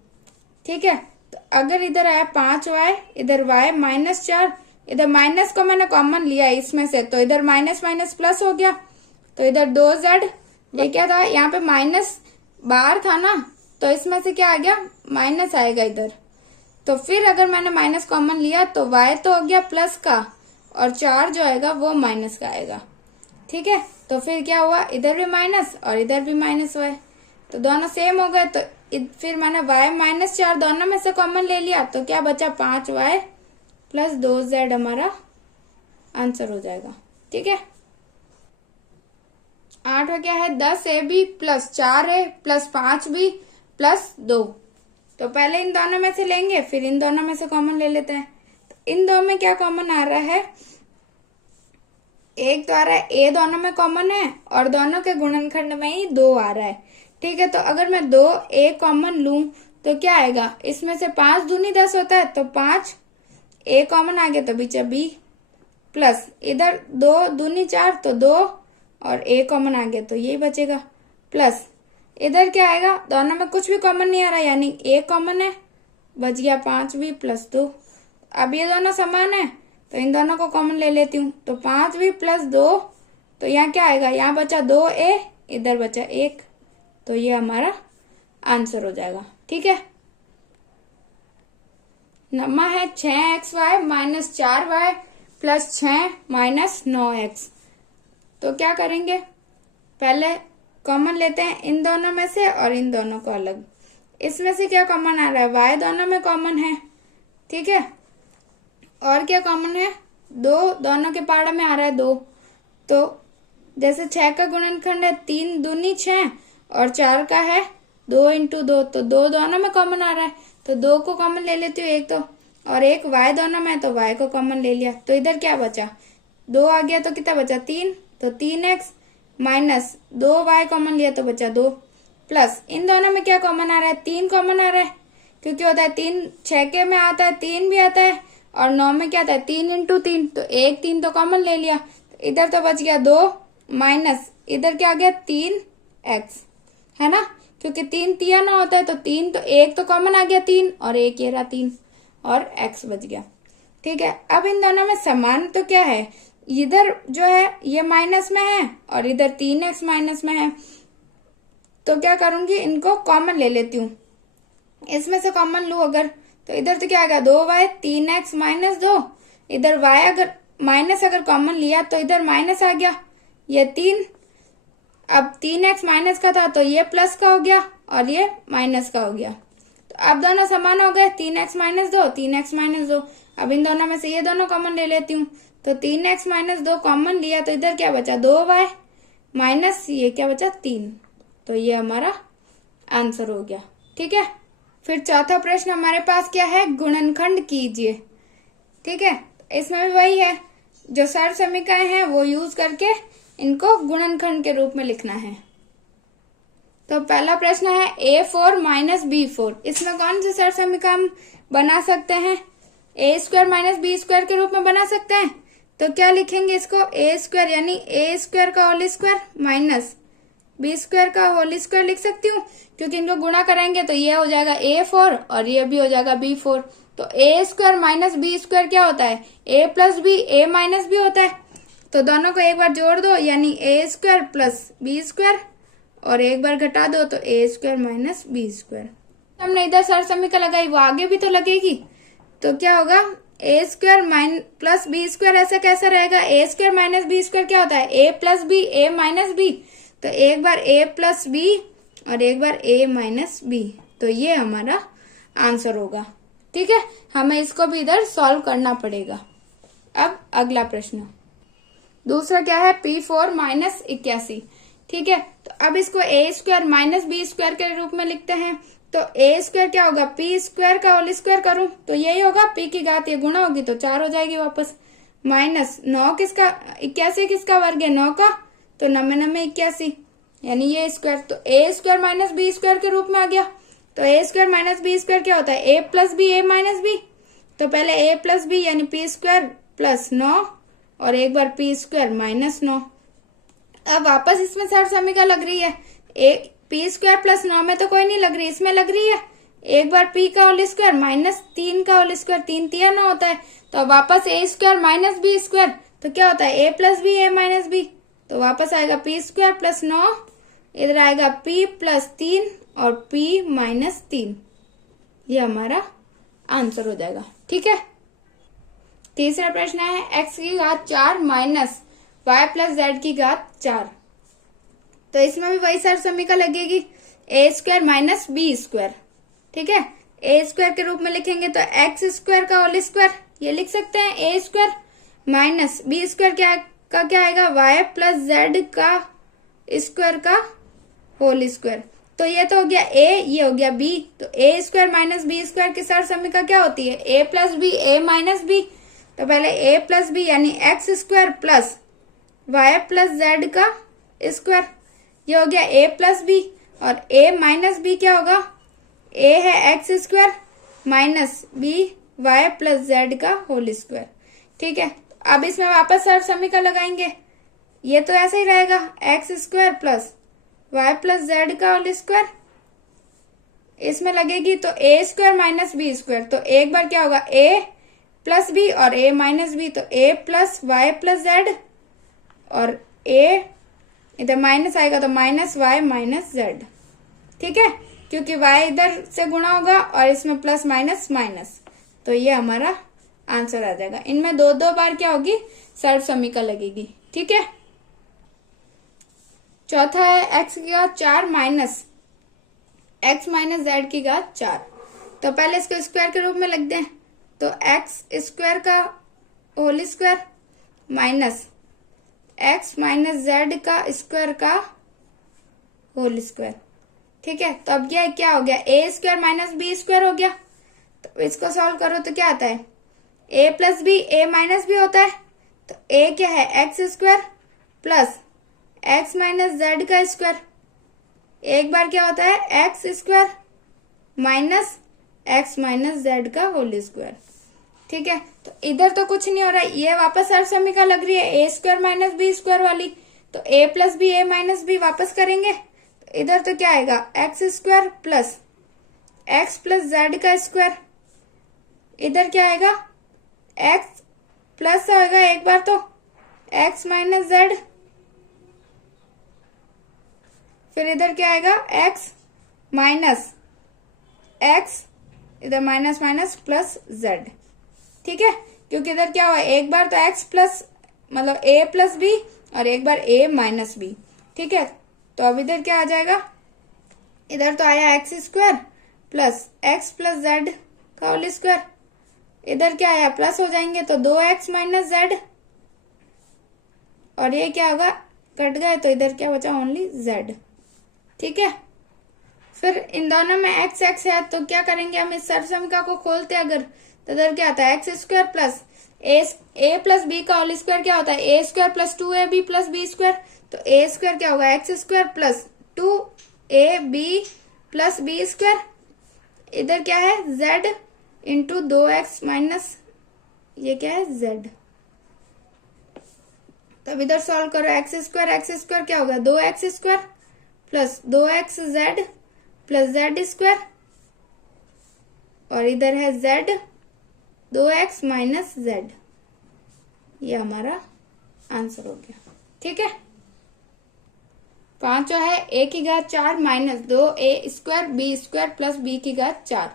ठीक है, तो अगर इधर आया 5y, इधर y माइनस 4, इधर माइनस को मैंने कॉमन लिया इसमें से, तो इधर माइनस माइनस प्लस हो गया, तो इधर 2z, ये क्या था यहाँ पे माइनस बाहर था ना, तो इसमें से क्या आ गया माइनस आएगा इधर, तो फिर अगर मैंने माइनस कॉमन लिया तो y तो हो गया प्लस का, और 4 जो आएगा वो माइनस का आएगा। ठीक है, तो फिर क्या हुआ, इधर भी माइनस और इधर भी माइनस y, तो दोनों सेम हो गए, तो फिर मैंने y माइनस 4 दोनों में से कॉमन ले लिया, तो क्या बचा 5y प्लस 2z हमारा आंसर हो जाएगा। ठीक है। 8वां क्या है 10ab plus 4a plus 5b plus 2, तो पहले इन दोनों में से लेंगे, फिर इन दोनों में से कॉमन ले लेते हैं। तो इन दो में क्या कॉमन आ रहा है, एक तो आ रहा है a दोनों में कॉमन है, और दोनों के गुणनखंड में ही 2 आ रहा है। ठीक है, तो अगर मैं 2a कॉमन लूं तो क्या आएगा, इसमें से 5 दूनी 10 होता है, तो 5 a कॉमन आ गया तो बीच b, प्लस इधर 2 दूनी 4 तो 2, और a कॉमन आ गया तो यही बचेगा, प्लस इधर क्या आएगा, दोनों में कुछ भी कॉमन नहीं आ रहा, यानी a कॉमन है, बच गया 5b प्लस 2। अब ये दोनों समान है तो इन दोनों को कॉमन ले लेती हूँ, तो 5b प्लस 2, तो यहाँ क्या आएगा, यहाँ बचा 2a, इधर बचा 1, तो ये हमारा आंसर हो जाएगा। ठीक है। 9वां है 6xy minus 4y plus 6 minus 9x, तो क्या करेंगे, पहले कॉमन लेते हैं इन दोनों में से और इन दोनों को अलग। इसमें से क्या कॉमन आ रहा है, y दोनों में कॉमन है। ठीक है, और क्या कॉमन है, 2 दोनों के पार्ट में आ रहा है 2, तो जैसे 6 का गुणनखंड है 3 दूनी 6 और 4 का है 2 इंटू 2, तो 2 दोनों में कॉमन आ रहा है, तो 2 को कॉमन ले लेती हूँ एक तो, और एक y दोनों में, तो y को कॉमन ले लिया, तो इधर क्या बचा 2 आ गया, तो कितना बचा 3, तो 3x माइनस 2y कॉमन लिया तो बचा 2, प्लस इन दोनों में क्या कॉमन आ रहा है, 3 कॉमन आ रहा है, क्योंकि होता है 3 6 के में आता है 3 भी आता है, और 9 में क्या आता है 3 इंटू 3, तो 1 3 तो कॉमन ले लिया, तो इधर तो बच गया 2 माइनस इधर क्या आ गया 3x, है ना, क्योंकि 3 तिया ना होता है, तो 3 तो 1 तो कॉमन आ गया 3, और 1 ये रहा 3, और x बच गया। ठीक है, अब इन दोनों में समान तो क्या है, इधर जो है ये माइनस में है और इधर 3x माइनस में है, तो क्या करूंगी, इनको कॉमन ले लेती हूँ, इसमें से कॉमन लू अगर, तो इधर तो क्या आएगा 2y 3x माइनस 2, इधर y अगर माइनस अगर कॉमन लिया तो इधर माइनस आ गया, ये 3, अब 3x माइनस का था तो ये प्लस का हो गया और ये माइनस का हो गया, तो अब दोनों समान हो गए, 3x माइनस 2 3x माइनस 2, अब इन दोनों में से ये दोनों कॉमन ले लेती हूँ, तो 3x माइनस 2 कॉमन लिया तो इधर क्या बचा 2y माइनस ये क्या बचा 3, तो ये हमारा आंसर हो गया। ठीक है, फिर चौथा प्रश्न हमारे पास क्या है, गुणनखंड कीजिए। ठीक है, इसमें भी वही है, जो सर्व समीकरण है वो यूज करके इनको गुणनखंड के रूप में लिखना है। तो पहला प्रश्न है A4 माइनस B4, इसमें कौन सी सर्व समीकरण बना सकते हैं, ए स्क्वायर माइनस बी स्क्वायर के रूप में बना सकते हैं। तो क्या लिखेंगे इसको, ए स्क्वायर यानी ए स्क्वायर का whole square minus b square का होल स्क्वायर लिख सकती हूँ, क्योंकि इनको गुणा कराएंगे तो ये हो जाएगा A4 और ये भी हो जाएगा B4। तो a square minus b square क्या होता है, a plus b, a minus B होता है। तो दोनों को एक बार जोड़ दो यानी a square plus b square, और एक बार घटा दो तो a square minus b square. हमने इधर सर्व समीकरण लगाई, वो आगे भी तो लगेगी। तो क्या होगा, a square minus plus b square, ऐसा कैसा रहेगा, a square minus b square क्या होता है, a plus b, a minus b. तो एक बार ए प्लस बी और एक बार ए माइनस बी, तो ये हमारा आंसर होगा। ठीक है, हमें इसको भी इधर सॉल्व करना पड़ेगा। अब अगला प्रश्न, दूसरा क्या है, P4 माइनस 81। ठीक है, तो अब इसको a square minus b square के रूप में लिखते हैं। तो ए स्क्वायर क्या होगा, पी स्क्वायर का होल स्क्वायर करूं तो यही होगा, पी की घात ये गुणा होगी तो 4 हो जाएगी वापस, माइनस 9 किसका, 81 किसका वर्ग है, 9 का, तो 9 81 यानी ये स्क्वायर। तो a square minus b square के रूप में आ गया। तो a square minus b square क्या होता है, a plus b, a minus b. तो पहले ए प्लस बी यानी पी स्क्वायर प्लस 9 और एक बार पी स्क्वायर माइनस 9। अब वापस इसमें सर्व समीकरण लग रही है, ए पी स्क्वायर प्लस 9 में तो कोई नहीं लग रही, इसमें लग रही है एक बार पी का होल स्क्वायर माइनस 3 का होल स्क्वायर, 3 तिया 9 होता है। तो वापस ए स्क्वायर माइनस बी स्क्वायर, तो क्या होता है, a plus b, a minus b. तो वापस आएगा पी स्क्वायर प्लस 9, इधर आएगा पी प्लस 3 और पी माइनस 3, ये हमारा आंसर हो जाएगा। ठीक है, तीसरा प्रश्न है एक्स की घात 4 माइनस वाई प्लस जेड की घात 4। तो इसमें भी वही सर्व समीकरण लगेगी, ए स्क्वायर माइनस बी स्क्वायर। ठीक है, ए स्क्वायर के रूप में लिखेंगे तो एक्स स्क्वायर का होल स्क्वायर ये लिख सकते हैं, ए स्क्वायर माइनस बी स्क्वायर क्या आएगा, वाई प्लस जेड का स्क्वायर का होल स्क्वायर। तो ये तो हो गया ए, ये हो गया बी। तो a square minus b square की सर्व समीकरण क्या होती है, a plus b, a minus b. तो पहले ए प्लस बी यानी x square plus y plus z का स्क्वायर, ये हो गया ए प्लस बी। और ए माइनस बी क्या होगा, ए है x square minus b y plus z का होल स्क्वायर। ठीक है, अब इसमें वापस सर्व समीकरण लगाएंगे, ये तो ऐसे ही रहेगा, x square plus y plus z का होल स्क्वायर इसमें लगेगी। तो a square minus b square, तो एक बार क्या होगा, ए प्लस बी और ए माइनस बी, तो ए प्लस वाई प्लस जेड, और ए इधर माइनस आएगा तो माइनस वाई माइनस जेड। ठीक है, क्योंकि y इधर से गुणा होगा और इसमें प्लस माइनस माइनस, तो ये हमारा आंसर आ जाएगा। इनमें दो दो बार क्या होगी, सर्व समीकरण लगेगी। ठीक है, चौथा है एक्स की घात 4 माइनस एक्स माइनस जेड की घात 4। तो पहले इसको स्क्वायर के रूप में लिख दें, तो एक्स स्क्वायर का whole square minus x minus z का स्क्वायर का होल स्क्वायर। ठीक है, तो अब यह क्या हो गया, a square minus b square हो गया। तो इसको सॉल्व करो तो क्या आता है, a plus b, a minus B होता है। तो ए क्या है, x square plus x minus z का स्क्वायर, एक बार क्या होता है x square minus x minus z का होल स्क्वायर। ठीक है, तो इधर तो कुछ नहीं हो रहा, ये वापस सर्व समीकरण लग रही है a square minus b square वाली। तो ए plus b, a minus B वापस करेंगे, तो इधर तो क्या आएगा, x square plus x plus z का स्क्वायर, इधर क्या आएगा, एक्स प्लस आएगा एक बार तो एक्स माइनस जेड, फिर इधर क्या आएगा, एक्स माइनस एक्स, इधर माइनस माइनस प्लस जेड। ठीक है, क्योंकि इधर क्या हुआ, एक बार तो एक्स प्लस मतलब ए प्लस बी और एक बार ए माइनस बी। ठीक है, तो अब इधर क्या आ जाएगा, इधर तो आया x square plus x plus z का होल स्क्वायर, इधर क्या आया प्लस हो जाएंगे तो 2x माइनस जेड, और ये क्या होगा, कट गए तो इधर क्या बचा, ओनली जेड। ठीक है। फिर इन दोनों में एक्स एक्स है तो क्या करेंगे, हम इस सर्वसमिका को खोलते अगर, तो इधर क्या आता है x square plus a plus b का होल स्क्वायर क्या होता है a square plus 2ab plus b square. तो ए स्क्वायर क्या होगा x square plus 2ab plus b square. इधर क्या है z इंटू 2x माइनस ये क्या है z। तब इधर सॉल्व करो एक्स स्क्वायर क्या होगा 2x square plus 2xz plus z square, और इधर है z 2x माइनस z। ये हमारा आंसर हो गया। ठीक है। पांचवा है a की घात 4 minus 2a square b square plus b की घात 4।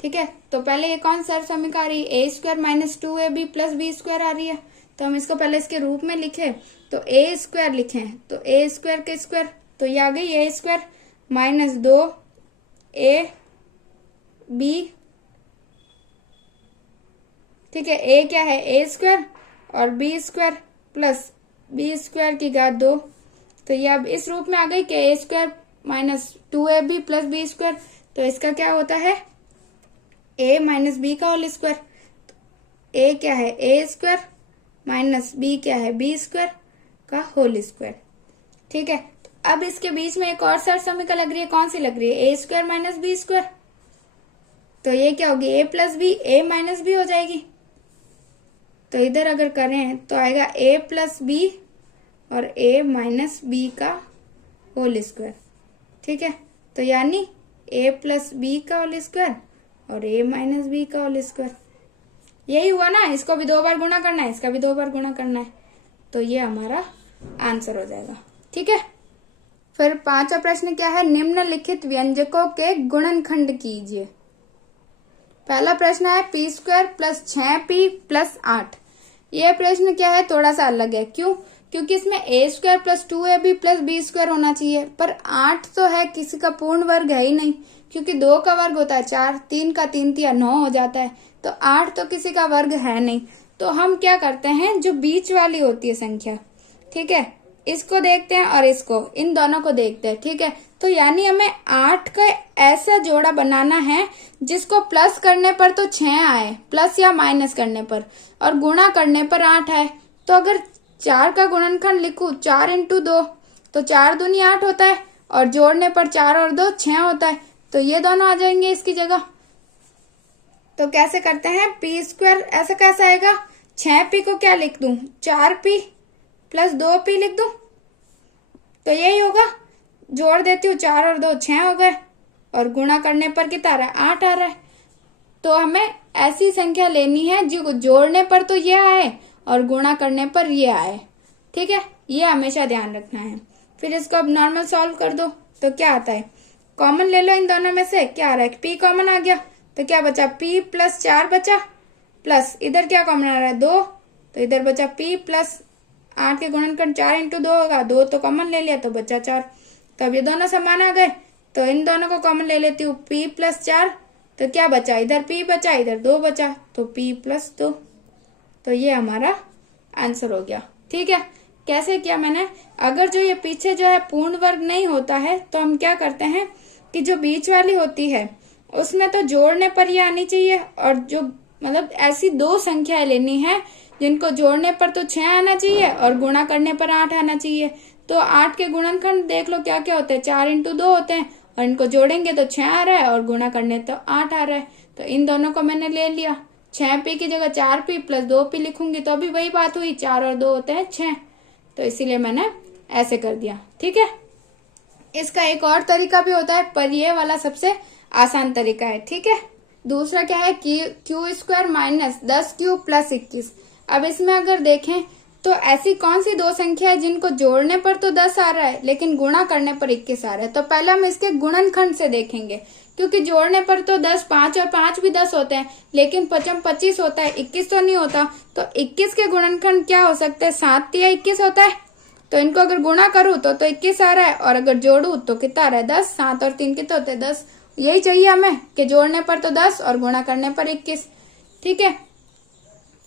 ठीक है। तो पहले ये कौन सा समीकरण आ रही है a square minus 2ab plus b square आ रही है, तो हम इसको पहले इसके रूप में लिखे तो a स्क्वायर लिखे, तो a स्क्वायर के स्क्वायर तो ये आ गई a स्क्वायर माइनस 2ab। ठीक है। a क्या है a स्क्वायर और b square plus b square की घात 2, तो ये अब इस रूप में आ गई कि a square minus 2ab plus b square. तो इसका क्या होता है a माइनस बी का होल स्क्वायर। a क्या है a स्क्वायर माइनस b क्या है b स्क्वायर का होल स्क्वायर। ठीक है। तो अब इसके बीच में एक और समीकरण लग रही है, कौन सी लग रही है a square minus b square. तो ये क्या होगी a plus b a minus b हो जाएगी। तो इधर अगर करें तो आएगा a प्लस बी और a माइनस बी का होल स्क्वायर। ठीक है। तो यानी a प्लस बी का होल स्क्वायर और a माइनस बी का होल स्क्वायर। यही हुआ ना, इसको भी 2 बार गुणा करना है, इसका भी 2 बार गुणा करना है, तो ये हमारा आंसर हो जाएगा। ठीक है। फिर पांचवा प्रश्न क्या है, निम्नलिखित व्यंजकों के गुणनखंड कीजिए। पहला प्रश्न है P square plus 6p plus 8। यह प्रश्न क्या है थोड़ा सा अलग है, क्यों? क्योंकि इसमें a square plus 2ab plus b square होना चाहिए, पर 8 तो है किसी का पूर्ण वर्ग है ही नहीं, क्योंकि 2 का वर्ग होता है 4, 3 का 3 तिया 9 हो जाता है, तो 8 तो किसी का वर्ग है नहीं। तो हम क्या करते हैं, जो बीच वाली होती है संख्या, ठीक है, इसको देखते हैं और इसको, इन दोनों को देखते हैं। ठीक है। तो यानी हमें 8 का ऐसा जोड़ा बनाना है जिसको प्लस करने पर तो 6 आए, प्लस या माइनस करने पर, और गुणा करने पर 8 आए। तो अगर 4 का गुणनखंड लिखूं 4 इंटू 2, तो 4 दूनी 8 होता है, और जोड़ने पर 4 और 2 6 होता है, तो ये दोनों आ जाएंगे इसकी जगह। तो कैसे करते हैं, पी स्क्वायर ऐसा कैसा आएगा, 6p को क्या लिख दूं 4p प्लस 2p लिख दूं, तो यही होगा। जोड़ देती हूँ 4 और 2 6 हो गए, और गुणा करने पर कितना आ रहा है 8 आ रहा है। तो हमें ऐसी संख्या लेनी है जो जोड़ने पर तो ये आए और गुणा करने पर ये आए। ठीक है, ये हमेशा ध्यान रखना है। फिर इसको अब नॉर्मल सॉल्व कर दो, तो क्या आता है, कॉमन ले लो इन दोनों में से, क्या आ रहा है p कॉमन आ गया, तो क्या बचा p प्लस 4 बचा, प्लस इधर क्या कॉमन आ रहा है 2, तो इधर बचा p प्लस 8 के गुणनखंड 4 इंटू 2 होगा, 2 तो कॉमन ले लिया तो बचा 4। तो अब ये दोनों समान आ गए, तो इन दोनों को कॉमन ले लेती हूँ p प्लस 4, तो क्या बचा, इधर p बचा इधर 2 बचा, तो p प्लस 2। तो ये हमारा आंसर हो गया। ठीक है। कैसे किया मैंने, अगर जो ये पीछे जो है पूर्ण वर्ग नहीं होता है, तो हम क्या करते हैं कि जो बीच वाली होती है उसमें तो जोड़ने पर ये आनी चाहिए, और जो मतलब ऐसी 2 संख्याएं लेनी है जिनको जोड़ने पर तो 6 आना चाहिए और गुणा करने पर 8 आना चाहिए। तो 8 के गुणनखंड देख लो क्या क्या होते हैं, 4 इंटू 2 होते हैं, और इनको जोड़ेंगे तो 6 आ रहा है और गुणा करने तो 8 आ रहा है। तो इन दोनों को मैंने ले लिया, 6p की जगह 4p प्लस 2p लिखूंगी तो अभी वही बात हुई, 4 और 2 होते हैं 6, तो इसीलिए मैंने ऐसे कर दिया। ठीक है। इसका एक और तरीका भी होता है, पर ये वाला सबसे आसान तरीका है। ठीक है। दूसरा क्या है, Q square minus 10q plus 21। अब इसमें अगर देखें तो ऐसी कौन सी 2 संख्या है जिनको जोड़ने पर तो 10 आ रहा है लेकिन गुणा करने पर 21 आ रहा है। तो पहले हम इसके गुणनखंड से देखेंगे, क्योंकि जोड़ने पर तो 10, 5 और 5 भी 10 होते हैं, लेकिन 5 25 होता है, 21 तो नहीं होता। तो 21 के गुणनखंड क्या हो सकते हैं, 7 या 21 होता है। तो इनको अगर गुणा करूं तो 21 आ रहा है, और अगर जोड़ू तो कितना आ रहा है 10, 7 और 3 कितने होते हैं 10। यही चाहिए हमें कि जोड़ने पर तो 10 और गुणा करने पर 21। ठीक है।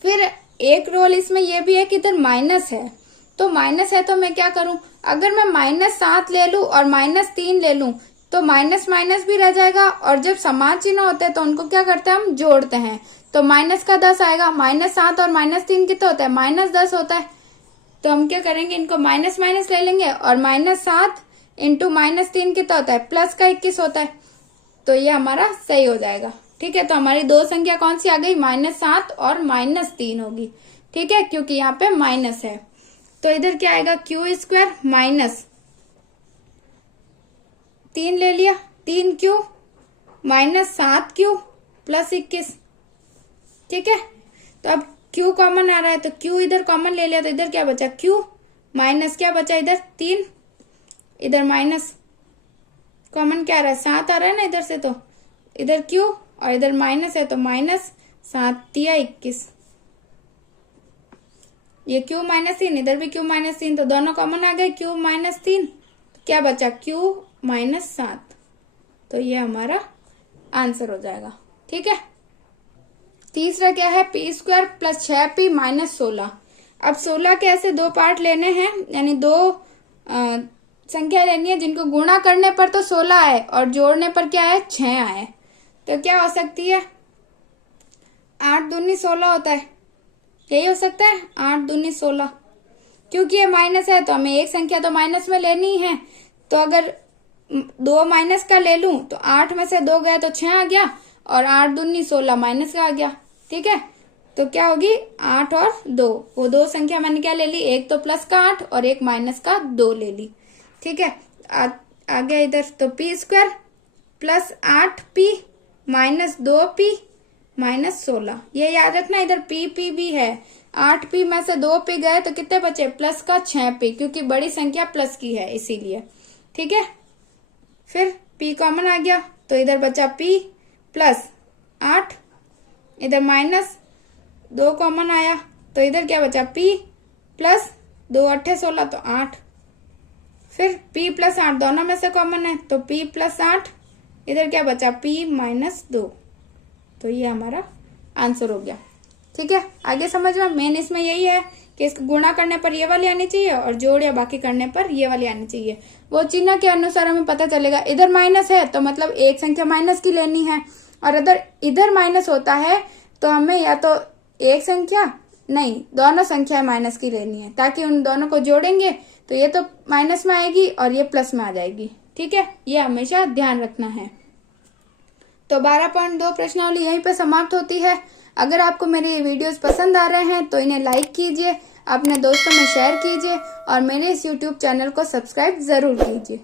फिर एक रोल इसमें यह भी है कि इधर माइनस है, तो माइनस है तो मैं क्या करूं, अगर मैं -7 ले लूं और -3 ले लूं तो माइनस माइनस भी रह जाएगा, और जब समान चिन्ह होते हैं तो उनको क्या करते हैं, हम जोड़ते हैं। तो माइनस का 10 आएगा, -7 और -3 कितना होता है, -10 होता है। तो हम क्या करेंगे, इनको माइनस माइनस ले लेंगे, और -7 इंटू -3 कितना होता है, प्लस का 21 होता है। तो ये हमारा सही हो जाएगा। ठीक है, तो हमारी दो संख्या कौन सी आ गई, -7 और -3 होगी। ठीक है, क्योंकि यहाँ पे माइनस है। तो इधर क्या आएगा, q² -3 ले लिया, 3q -7q प्लस 21। ठीक है, तो अब q कॉमन आ रहा है तो q इधर कॉमन ले लिया, तो इधर क्या बचा, q माइनस क्या बचा, इधर 3, इधर माइनस कॉमन क्या आ रहा है, 7 आ रहा है ना इधर से, तो इधर q और इधर माइनस है तो -7 या 21। ये q -3, इधर भी q -3, तो दोनों कॉमन आ गए, q -3, क्या बचा, q -7। तो ये हमारा आंसर हो जाएगा। ठीक है, तीसरा क्या है, p² + 6p - 16। अब 16 के ऐसे दो पार्ट लेने हैं, यानी दो संख्या लेनी है जिनको गुणा करने पर तो 16 आए और जोड़ने पर क्या है, 6 आए। तो क्या हो सकती है, 8 दूनी 16 होता है, यही हो सकता है, 8 दूनी 16। क्योंकि ये माइनस है तो हमें एक संख्या तो माइनस में लेनी है, तो अगर 2 माइनस का ले लूं तो 8 में से 2 गया तो 6 आ गया, और 8 दूनी 16 माइनस का आ गया। ठीक है, तो क्या होगी, 8 और 2, वो दो संख्या मैंने क्या ले ली, एक तो प्लस का 8 और एक माइनस का 2 ले ली। ठीक है, आ गया इधर, तो p² + 8p - 2p - 16। ये याद रखना, इधर p भी है, 8p में से 2p गए तो कितने बचे, प्लस का 6p, क्योंकि बड़ी संख्या प्लस की है इसीलिए। ठीक है, फिर p कॉमन आ गया तो इधर बचा p + 8, इधर -2 कॉमन आया तो इधर क्या बचा, p + 2 8 16 तो 8। फिर p + 8 दोनों में से कॉमन है तो p + 8, इधर क्या बचा, p - 2। तो ये हमारा आंसर हो गया। ठीक है, आगे समझ में, मेन इसमें यही है कि इसको गुणा करने पर ये वाली आनी चाहिए और जोड़ या बाकी करने पर ये वाली आनी चाहिए। वो चिन्ह के अनुसार हमें पता चलेगा, इधर माइनस है तो मतलब एक संख्या माइनस की लेनी है, और अगर इधर माइनस होता है तो हमें या तो एक संख्या नहीं, दोनों संख्याएं माइनस की लेनी है, ताकि उन दोनों को जोड़ेंगे तो ये तो माइनस में आएगी और ये प्लस में आ जाएगी। ठीक है, ये हमेशा ध्यान रखना है। तो 12.2 प्रश्नावली यहीं पे समाप्त होती है। अगर आपको मेरे ये वीडियोस पसंद आ रहे हैं तो इन्हें लाइक कीजिए, अपने दोस्तों में शेयर कीजिए और मेरे इस YouTube चैनल को सब्सक्राइब जरूर कीजिए।